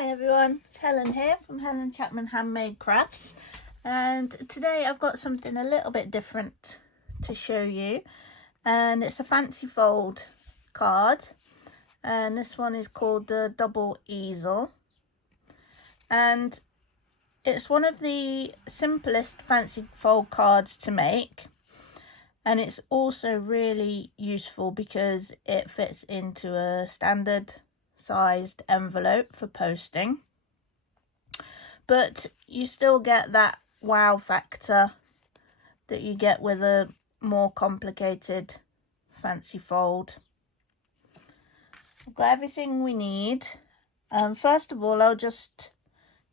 Hi everyone, it's Helen here from Helen Chapman Handmade Crafts, and today I've got something a little bit different to show you, and it's a fancy fold card, and this one is called the Double Easel, and it's one of the simplest fancy fold cards to make, and it's also really useful because it fits into a standard sized envelope for posting, but you still get that wow factor that you get with a more complicated fancy fold. I've got everything we need. First of all, I'll just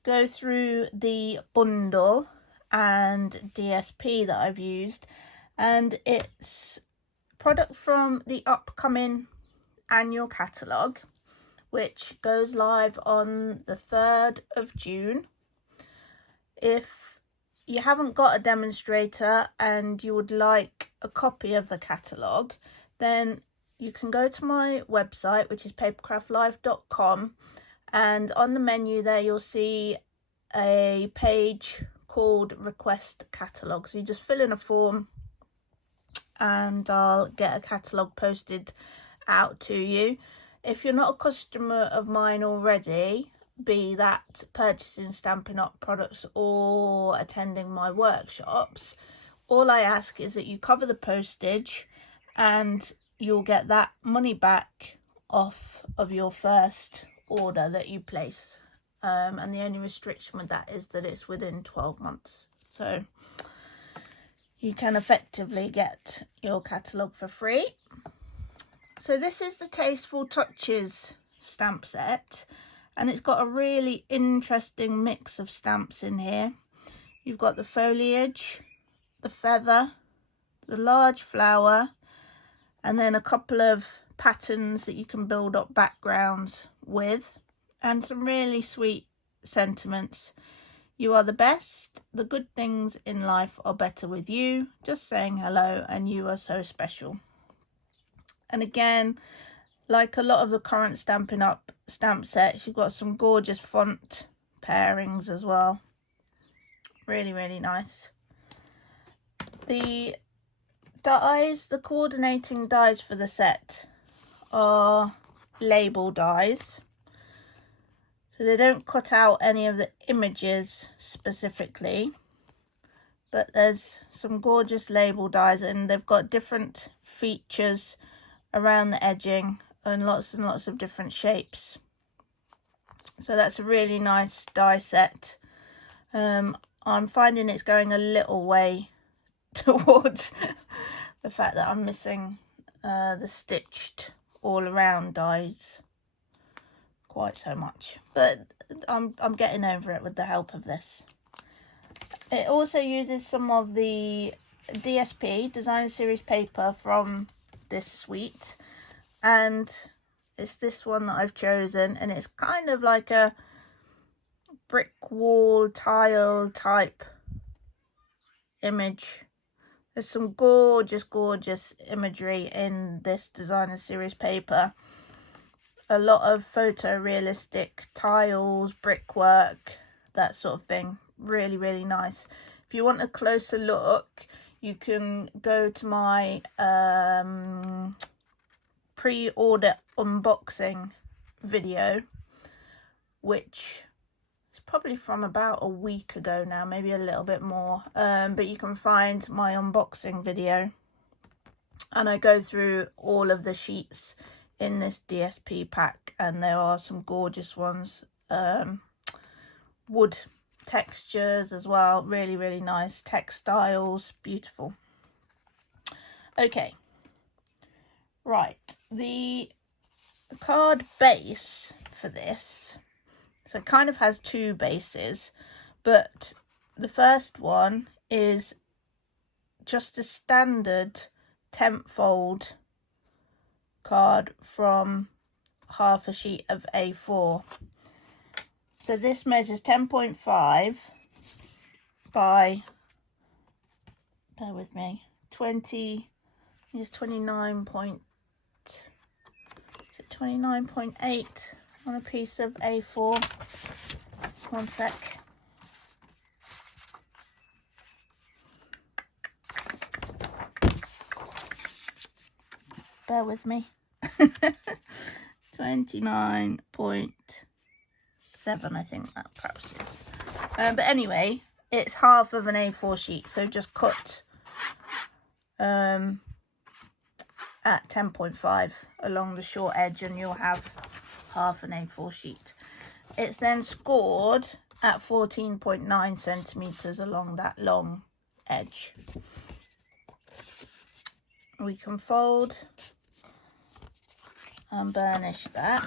go through the bundle and DSP that I've used, and it's product from the upcoming annual catalogue, which goes live on the 3rd of June. If you haven't got a demonstrator and you would like a copy of the catalogue, then you can go to my website, which is papercraftlife.com, and on the menu there you'll see a page called Request Catalogue. So you just fill in a form and I'll get a catalogue posted out to you. If you're not a customer of mine already, be that purchasing Stampin Up products or attending my workshops, all I ask is that you cover the postage and you'll get that money back off of your first order that you place. And the only restriction with that is that it's within 12 months. So you can effectively get your catalogue for free. So this is the Tasteful Touches stamp set, and it's got a really interesting mix of stamps in here. You've got the foliage, the feather, the large flower, and then a couple of patterns that you can build up backgrounds with, and some really sweet sentiments. You are the best, the good things in life are better with you, just saying hello, and you are so special. And again, like a lot of the current Stampin' Up stamp sets, you've got some gorgeous font pairings as well. Really, really nice. The dies, the coordinating dies for the set are label dies. So they don't cut out any of the images specifically, but there's some gorgeous label dies, and they've got different features around the edging and lots of different shapes. So that's a really nice die set. I'm finding it's going a little way towards the fact that I'm missing the stitched all around dies quite so much, but I'm getting over it with the help of this. It also uses some of the DSP designer series paper from this suite, and it's this one that I've chosen, and it's kind of like a brick wall tile type image. There's some gorgeous imagery in this designer series paper. A lot of photorealistic tiles, brickwork, that sort of thing. Really, really nice. If you want a closer look, you can go to my pre-order unboxing video, which is probably from about a week ago now, maybe a little bit more, but you can find my unboxing video, and I go through all of the sheets in this DSP pack, and there are some gorgeous ones, wood textures as well, really nice textiles, beautiful. Okay, right, the card base for this, so it kind of has two bases, but the first one is just a standard temp fold card from half a sheet of A4. So this measures 10.5 by, bear with me, 20, I think it's 29.8 on a piece of A4. One sec. Bear with me. 29.7, I think that perhaps is. But anyway, it's half of an A4 sheet, so just cut at 10.5 along the short edge and you'll have half an A4 sheet. It's then scored at 14.9 centimeters along that long edge. We can fold and burnish that.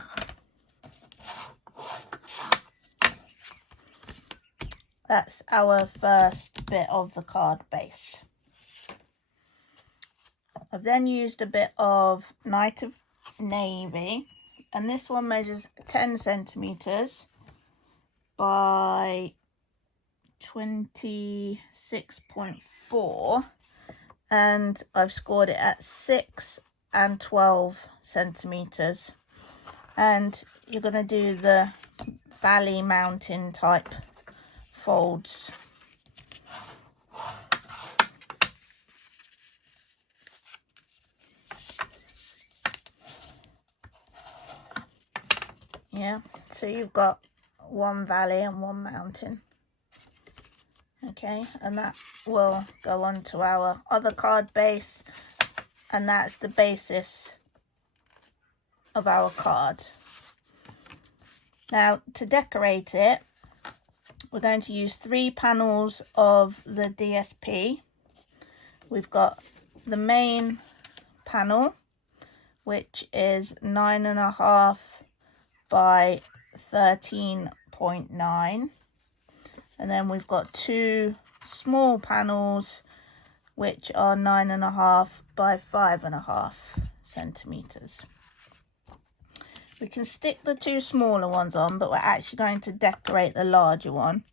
That's our first bit of the card base. I've then used a bit of Night of Navy, and this one measures 10 centimeters by 26.4, and I've scored it at 6 and 12 centimeters. And you're going to do the valley mountain type folds. Yeah, so you've got one valley and one mountain. Okay, and that will go on to our other card base, and that's the basis of our card. Now, to decorate it, we're going to use 3 panels of the DSP. We've got the main panel, which is 9.5 by 13.9, and then we've got 2 small panels which are 9.5 by 5.5 centimeters. We can stick the 2 smaller ones on, but we're actually going to decorate the larger one,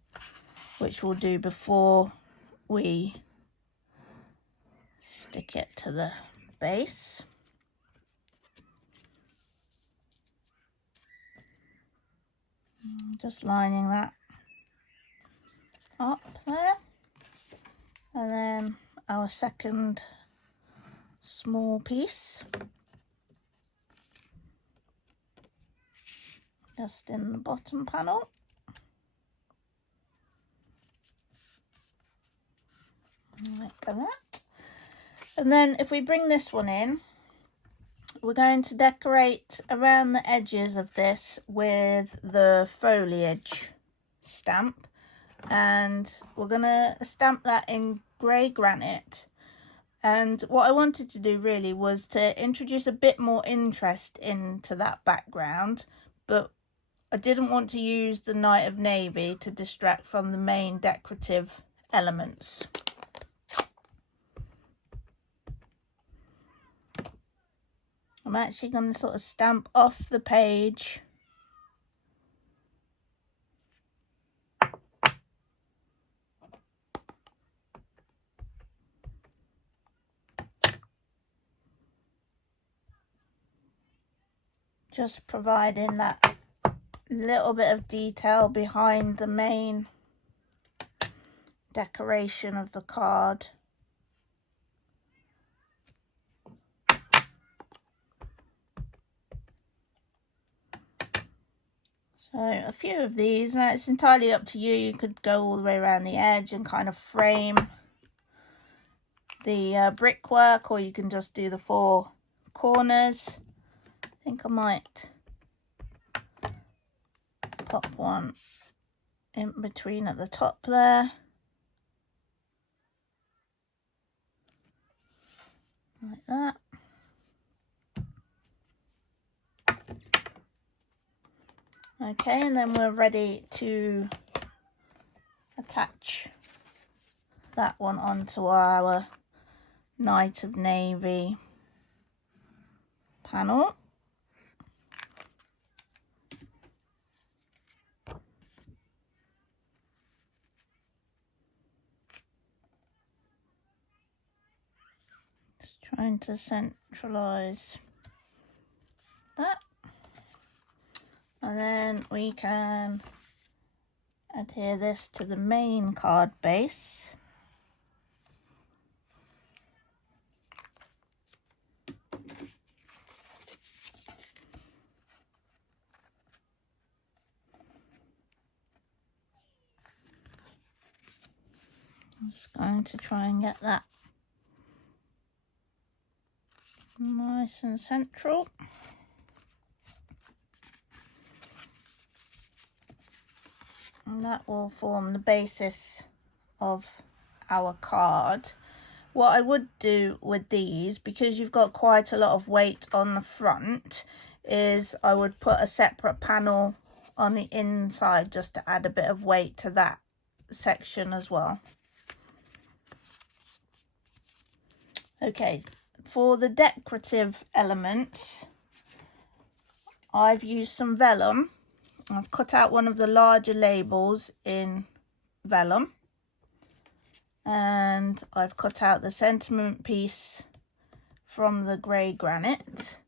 which we'll do before we stick it to the base. Just lining that up there, and then our second small piece just in the bottom panel. Like that. And then if we bring this one in, we're going to decorate around the edges of this with the foliage stamp, and we're going to stamp that in grey granite. And what I wanted to do really was to introduce a bit more interest into that background, but I didn't want to use the Night of Navy to distract from the main decorative elements. I'm actually going to sort of stamp off the page just providing that little bit of detail behind the main decoration of the card. So a few of these, now it's entirely up to you. You could go all the way around the edge and kind of frame the brickwork, or you can just do the 4 corners. I think I might pop one in between at the top there. Like that. Okay, and then we're ready to attach that one onto our Night of Navy panel. Just trying to centralize that. And then we can adhere this to the main card base. I'm just going to try and get that nice and central. And that will form the basis of our card. What I would do with these, because you've got quite a lot of weight on the front, is I would put a separate panel on the inside just to add a bit of weight to that section as well. Okay, for the decorative elements, I've used some vellum. I've cut out one of the larger labels in vellum, and I've cut out the sentiment piece from the grey granite.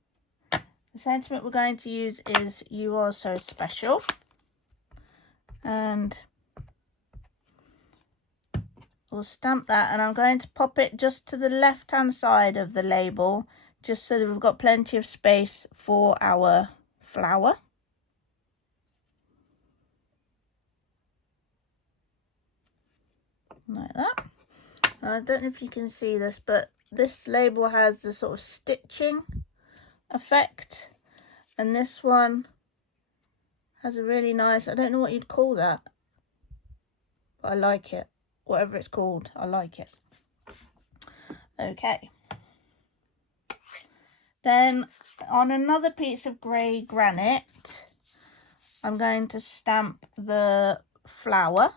The sentiment we're going to use is "You Are So Special," and we'll stamp that, and I'm going to pop it just to the left hand side of the label, just so that we've got plenty of space for our flower. Like that. I don't know if you can see this, but this label has the sort of stitching effect, and this one has a really nice, I don't know what you'd call that, but I like it. Whatever it's called, I like it. Okay. Then on another piece of grey granite, I'm going to stamp the flower.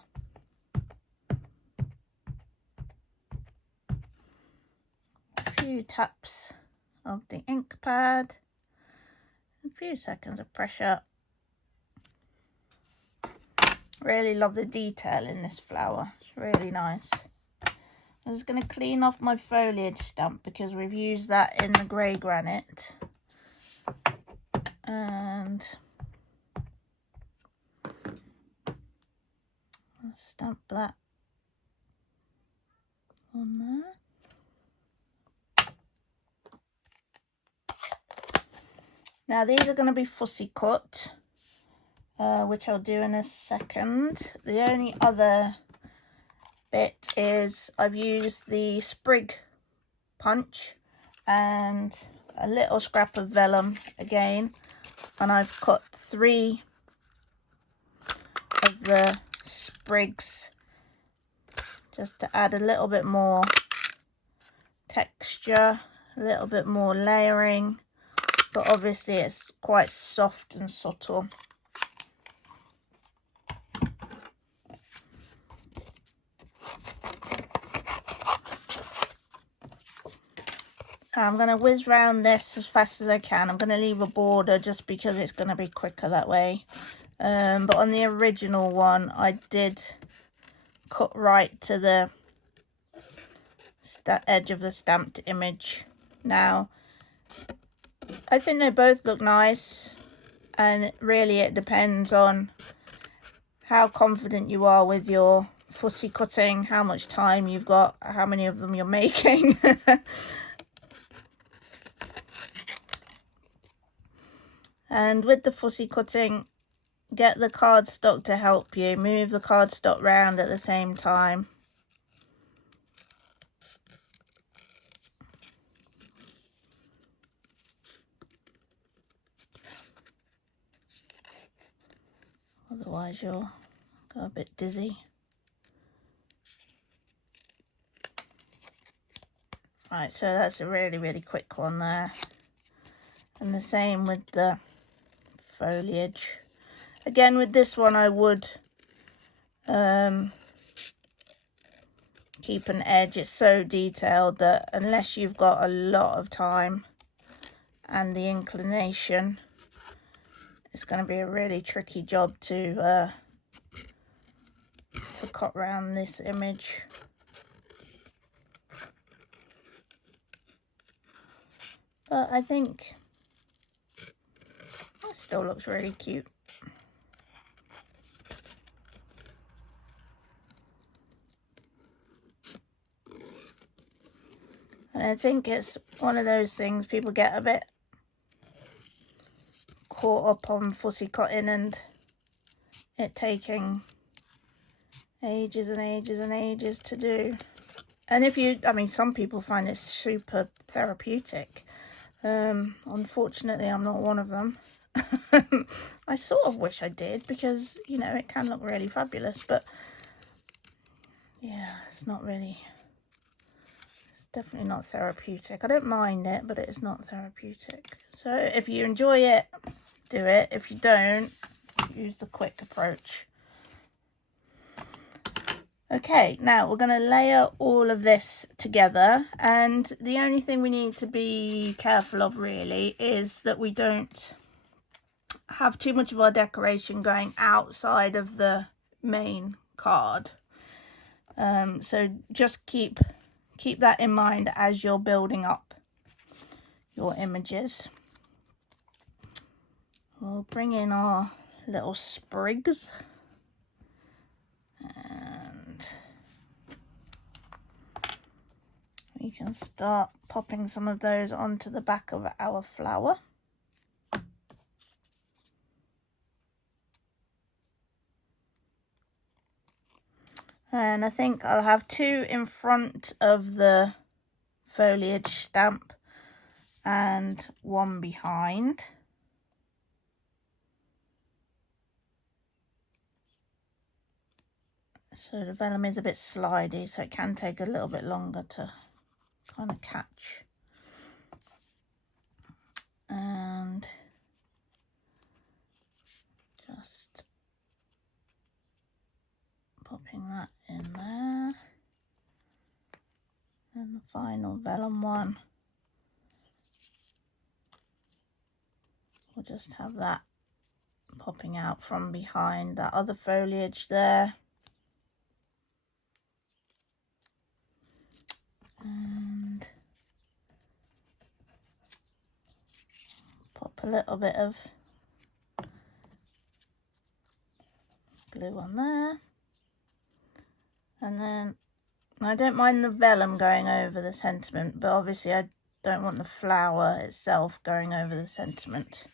A few taps of the ink pad, a few seconds of pressure. Really love the detail in this flower, it's really nice. I'm just going to clean off my foliage stamp because we've used that in the grey granite. And I'll stamp that on there. Now these are going to be fussy cut, which I'll do in a second. The only other bit is I've used the sprig punch and a little scrap of vellum again, and I've cut 3 of the sprigs just to add a little bit more texture, a little bit more layering, but obviously it's quite soft and subtle. I'm going to whiz round this as fast as I can. I'm going to leave a border just because it's going to be quicker that way. But on the original one, I did cut right to the edge of the stamped image. Now, I think they both look nice, and really it depends on how confident you are with your fussy cutting, how much time you've got, how many of them you're making. And with the fussy cutting, get the cardstock to help you. Move the cardstock round at the same time. Otherwise you'll go a bit dizzy. Right, so that's a really quick one there. And the same with the foliage. Again, with this one I would keep an edge. It's so detailed that unless you've got a lot of time and the inclination, it's going to be a really tricky job to cut around this image. But I think let's still looks really cute. And I think it's one of those things people get a bit caught up on fussy cutting and it taking ages and ages and ages to do. And if you, I mean, some people find it super therapeutic. Unfortunately, I'm not one of them. I sort of wish I did, because, you know, it can look really fabulous, but yeah, it's not really, it's definitely not therapeutic. I don't mind it, but it's not therapeutic. So if you enjoy it, do it. If you don't, use the quick approach. Okay, now we're going to layer all of this together, and the only thing we need to be careful of really is that we don't have too much of our decoration going outside of the main card. So just keep that in mind as you're building up your images. We'll bring in our little sprigs. And we can start popping some of those onto the back of our flower. And I think I'll have 2 in front of the foliage stamp and 1 behind. So the vellum is a bit slidey, so it can take a little bit longer to kind of catch. And just popping that in there. And the final vellum one, we'll just have that popping out from behind that other foliage there. And pop a little bit of glue on there. And then I don't mind the vellum going over the sentiment, but obviously I don't want the flower itself going over the sentiment.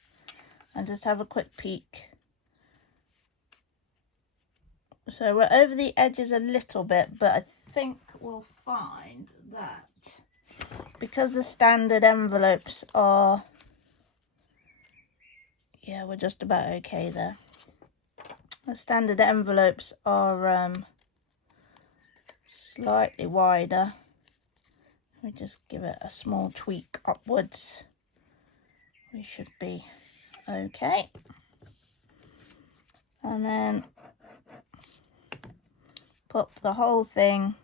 And just have a quick peek. So we're over the edges a little bit, but I think we'll find that because the standard envelopes are, yeah, we're just about okay there. The standard envelopes are slightly wider. We just give it a small tweak upwards. We should be okay. And then pop the whole thing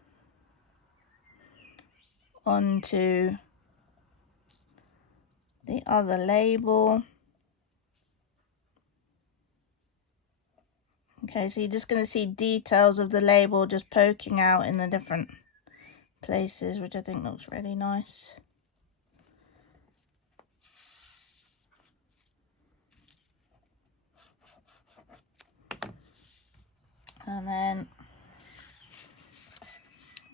onto the other label. Okay, so you're just going to see details of the label just poking out in the different places, which I think looks really nice. And then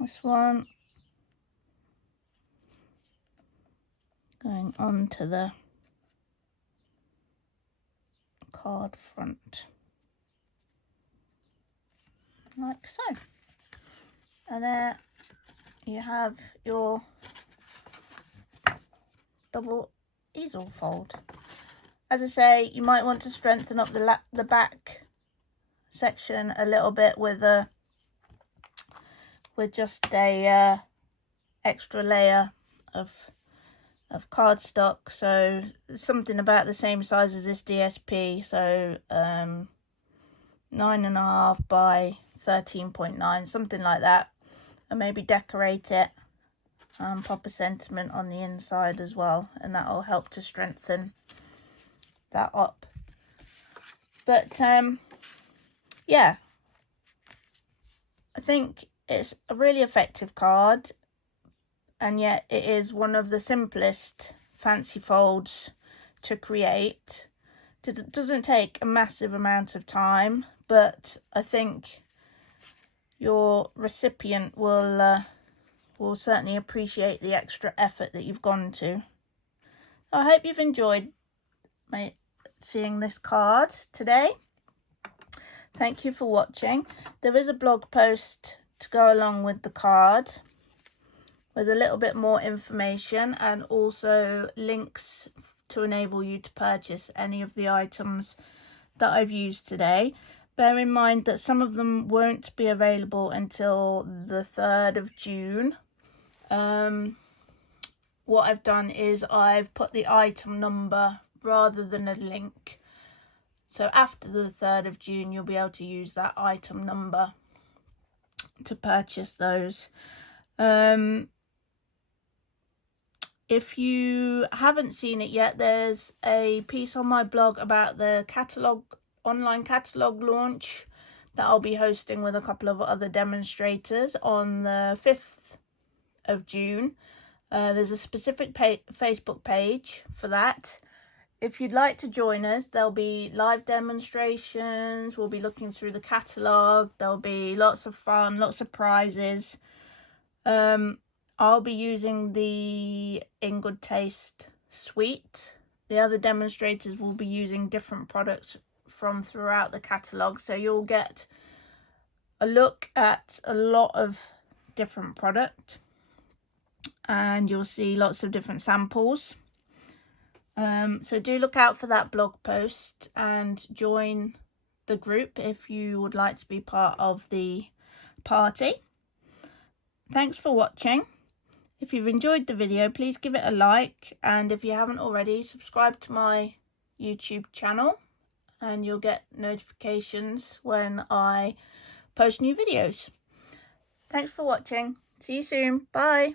this one going onto the card front, like so. And there you have your double easel fold. As I say, you might want to strengthen up the back section a little bit with just a extra layer of cardstock. So something about the same size as this DSP, so 9.5 by 13.9, something like that. And maybe decorate it, pop a sentiment on the inside as well, and that will help to strengthen that up. But yeah, I think it's a really effective card, and yet it is one of the simplest fancy folds to create. It doesn't take a massive amount of time, but I think your recipient will certainly appreciate the extra effort that you've gone to. I hope you've enjoyed seeing this card today. Thank you for watching. There is a blog post to go along with the card with a little bit more information and also links to enable you to purchase any of the items that I've used today. Bear in mind that some of them won't be available until the 3rd of June. What I've done is I've put the item number rather than a link. So after the 3rd of June, you'll be able to use that item number to purchase those. If you haven't seen it yet, there's a piece on my blog about the online catalogue launch that I'll be hosting with a couple of other demonstrators on the 5th of June. There's a specific Facebook page for that. If you'd like to join us, there'll be live demonstrations. We'll be looking through the catalogue. There'll be lots of fun, lots of prizes. I'll be using the In Good Taste suite. The other demonstrators will be using different products from throughout the catalogue. So you'll get a look at a lot of different product. And you'll see lots of different samples. So do look out for that blog post and join the group if you would like to be part of the party. Thanks for watching. If you've enjoyed the video, please give it a like, and if you haven't already, subscribe to my YouTube channel and you'll get notifications when I post new videos. Thanks for watching. See you soon. Bye.